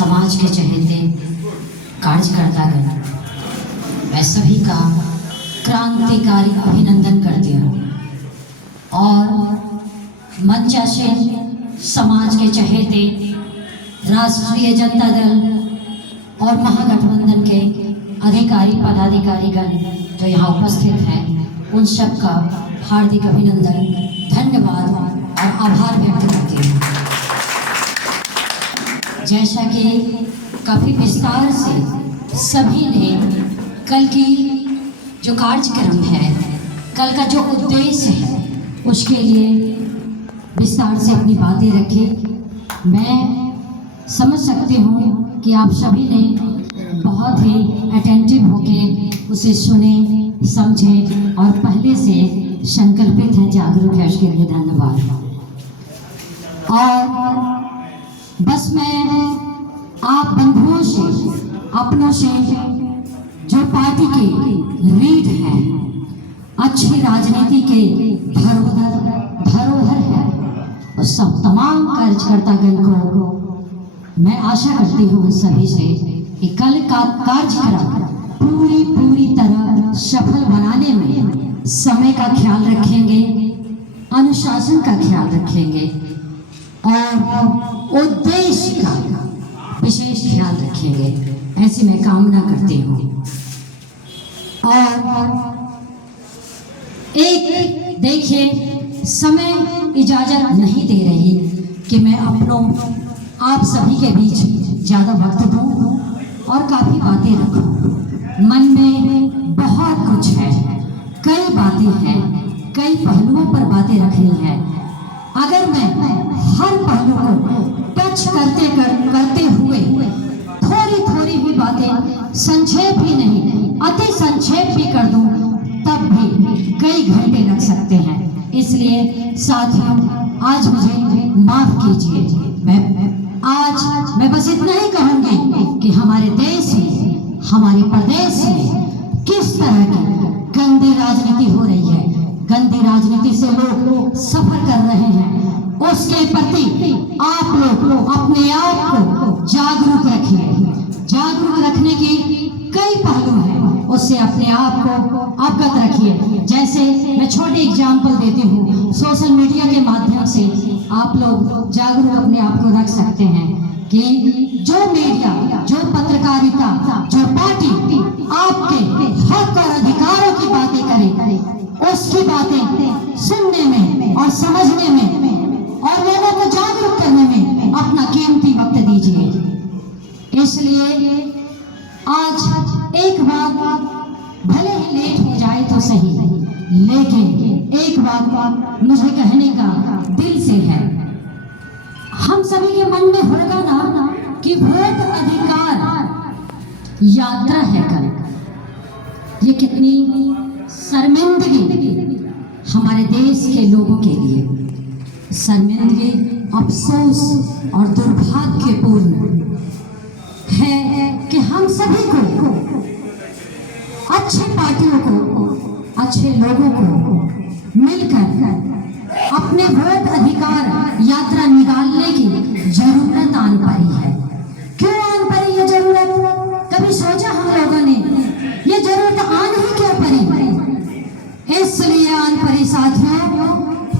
समाज के चहेते कार्यकर्तागण, मैं सभी का क्रांतिकारी अभिनंदन करती हूँ और मंचासीन समाज के चहेते राष्ट्रीय जनता दल और महागठबंधन के अधिकारी पदाधिकारीगण जो यहाँ उपस्थित हैं, उन सब का हार्दिक अभिनंदन, धन्यवाद और आभार व्यक्त करती हूँ। जैसा कि काफ़ी विस्तार से सभी ने कल की जो कार्यक्रम है, कल का जो उद्देश्य है, उसके लिए विस्तार से अपनी बातें रखी। मैं समझ सकती हूँ कि आप सभी ने बहुत ही अटेंटिव होके उसे सुने, समझे और पहले से संकल्पित है, जागरूक है, उसके लिए धन्यवाद। और बस मैं आप बंधुओं से, अपनों से, जो पार्टी के रीढ़ हैं, अच्छी राजनीति के धरोहर है, और सब तमाम कार्यकर्तागण को मैं आशा करती हूँ सभी से कि कल का कार्यक्रम पूरी तरह सफल बनाने में समय का ख्याल रखेंगे, अनुशासन का ख्याल रखेंगे और उद्देश्य का विशेष ख्याल रखेंगे, ऐसी मैं कामना करती हूँ। और एक देखिए, समय इजाजत नहीं दे रही कि मैं अपनों आप सभी के बीच ज़्यादा वक्त दूँ और काफ़ी बातें रखूँ। मन में बहुत कुछ है, कई बातें हैं, कई पहलुओं पर बातें रखनी है। अगर मैं हर पहलू को टच करते हुए थोड़ी भी बातें संक्षेप ही नहीं, अति संक्षेप भी कर दूं, तब भी कई घंटे लग सकते हैं। इसलिए साथियों, आज मुझे माफ कीजिए। मैं बस इतना ही कहूंगी कि हमारे देश में, हमारे प्रदेश में किस तरह की गंदी राजनीति हो रही है, गंदी राजनीति से लोग सफर कर रहे हैं, उसके प्रति आप लोग अपने आप को जागरूक रखिए। जागरूक रखने की कई पहलू हैं, उससे अपने आप को अवगत रखिए। जैसे मैं छोटे एग्जाम्पल देती हूँ, सोशल मीडिया के माध्यम से आप लोग जागरूक अपने आप को रख सकते हैं कि जो मीडिया, जो पत्रकारिता, जो पार्टी आपके हक और अधिकारों की बातें करे, उसकी बातें सुनने में और समझने में और लोगों को जागरूक करने में अपना कीमती वक्त दीजिए। इसलिए आज एक बात, भले ही लेट हो जाए तो सही, लेकिन एक बात मुझे कहने का दिल से है। हम सभी के मन में होगा ना कि वोट अधिकार यात्रा है कल। ये कितनी शर्मिंदगी हमारे देश के लोगों के लिए, शर्मिंदगी, अफसोस और दुर्भाग्यपूर्ण है कि हम सभी को, अच्छी पार्टियों को, अच्छे लोगों को मिलकर अपने वोट अधिकार यात्रा निकालने की जरूरत आन पड़ी है। क्यों आन पड़ी ये जरूरत? कभी सोचा हम लोगों ने ये जरूरत आन ही क्यों पड़ी? इसलिए आन पड़ी साथियों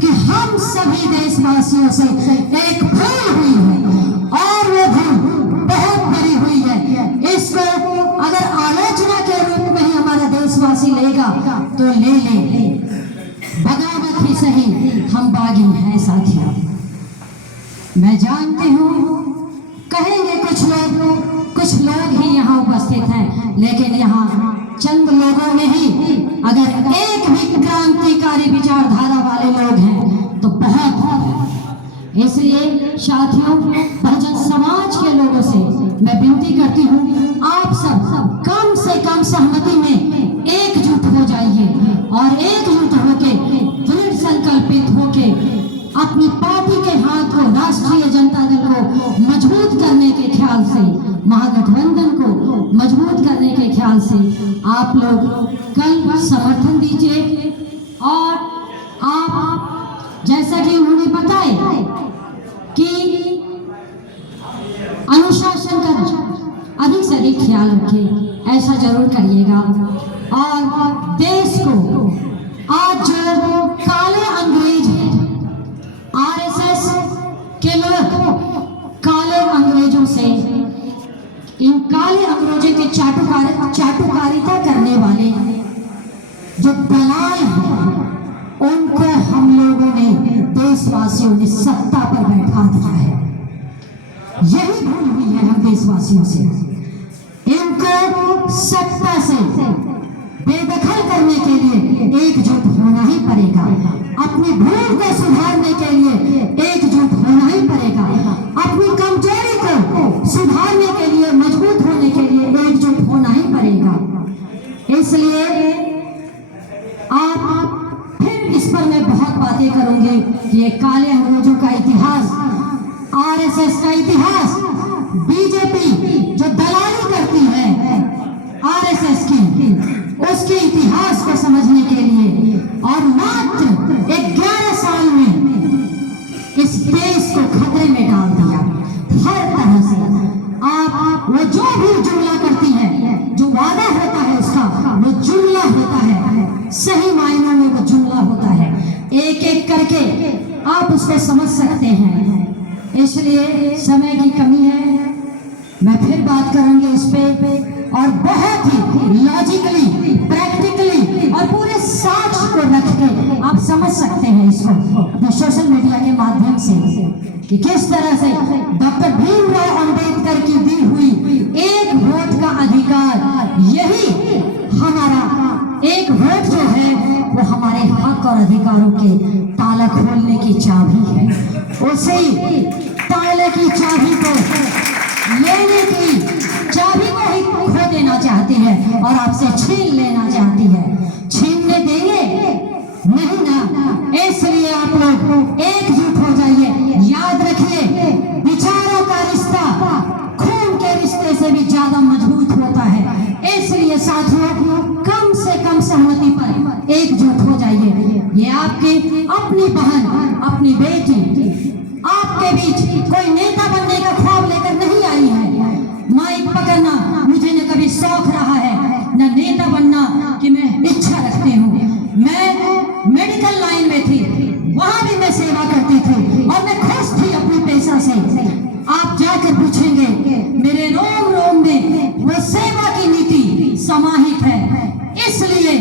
कि हम सभी देशवासियों से एक भूल हुई है और वो भूल बहुत बड़ी हुई है। इसको अगर आलोचना के रूप में ही हमारा देशवासी लेगा तो ले ले, बगावत ही सही, हम बागी हैं साथियों। मैं जानती हूँ कहेंगे कुछ लोग ही यहाँ उपस्थित हैं, लेकिन यहाँ चंद लोगों में ही अगर एक भी क्रांतिकारी विचारधारा वाले लोग हैं तो बहुत है। इसलिए साथियों, बहुजन समाज के लोगों से मैं विनती करती हूँ, आप सब कम से कम सहमति में एकजुट हो जाइए और एकजुट होके, दृढ़ संकल्पित होके अपनी पार्टी के हाथ को, राष्ट्रीय जनता दल को मजबूत करने के ख्याल से, महागठबंधन को मजबूत करने के ख्याल से आप लोग कल समर्थन दीजिए। और आप जैसा कि उन्होंने बताया कि अनुशासन का ख्याल रखें, ऐसा जरूर करिएगा। और देश को आज जो काले अंग्रेज हैं, आरएसएस के लोग काले अंग्रेजों से, इन काले अंग्रेजों के चाटुकारिता करने वाले जो दलाल हैं, उनको हम लोगों ने, देशवासियों ने सत्ता पर बैठा दिया है। यही भूल हुई है हम देशवासियों से। इनको सत्ता से बेदखल करने के लिए एकजुट होना ही पड़ेगा। अपनी भूल को सुधारने के लिए एकजुट होना ही पड़ेगा। अपनी कमजोरी को सुधारने के लिए, मजबूत होने के लिए एकजुट होना ही पड़ेगा। इसलिए आप फिर इस पर मैं बहुत बातें करूंगी कि ये काले अंग्रेजों का इतिहास, आरएसएस का इतिहास, बीजेपी जो दलाली करती है आरएसएस की, उसके इतिहास को समझने के लिए, और मात्र 11 साल में इस देश को खतरे में डाल दिया हर तरह से। आप वो जो भी जुमला करती है, जो वादा होता है उसका, वो जुमला होता है, सही मायनों में वो जुमला होता है। एक एक करके आप उसको समझ सकते हैं। इसलिए समय की कमी है, मैं फिर बात करूंगी इस पे, और बहुत ही लॉजिकली, प्रैक्टिकली और पूरे साक्ष्य को रख के आप समझ सकते हैं इसको सोशल मीडिया के माध्यम से, कि किस तरह से डॉक्टर भीमराव अंबेडकर की दी हुई एक वोट का अधिकार, यही हमारा एक वोट जो है वो हमारे हक और अधिकारों के ताला खोलने की चाबी है। उसी ताले की चाबी को लेने की चाबी को ही खो देना चाहती है और आपसे छीन लेना चाहती है। छीनने देंगे नहीं ना। इसलिए आप लोग एकजुट हो जाइए। याद रखिए, विचारों का रिश्ता खून के रिश्ते से भी ज्यादा मजबूत होता है। इसलिए साथियों, कम से कम सहमति पर एकजुट हो जाइए। ये आपकी अपनी बहन, अपनी बेटी आपके बीच कोई नेता बनने का ख्वाब लेकर नहीं आई है। माइक पकड़ना मुझे न कभी शौक रहा है, न नेता बनना कि मैं इच्छा रखती हूँ। मैं मेडिकल लाइन में थी, वहां भी मैं सेवा करती थी और मैं खुश थी अपने पेशा से। आप जाकर पूछेंगे, मेरे रोम रोम में वो सेवा की नीति समाहित है। इसलिए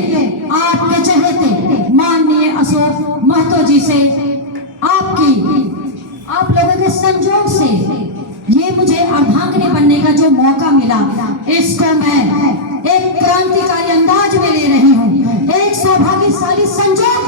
आपके चहेते माननीय अशोक महतो जी से, आप लोगों के संजोग से ये मुझे अर्धांगिनी बनने का जो मौका मिला, इसको मैं एक क्रांतिकारी अंदाज में ले रही हूँ। एक सौभाग्यशाली संजोग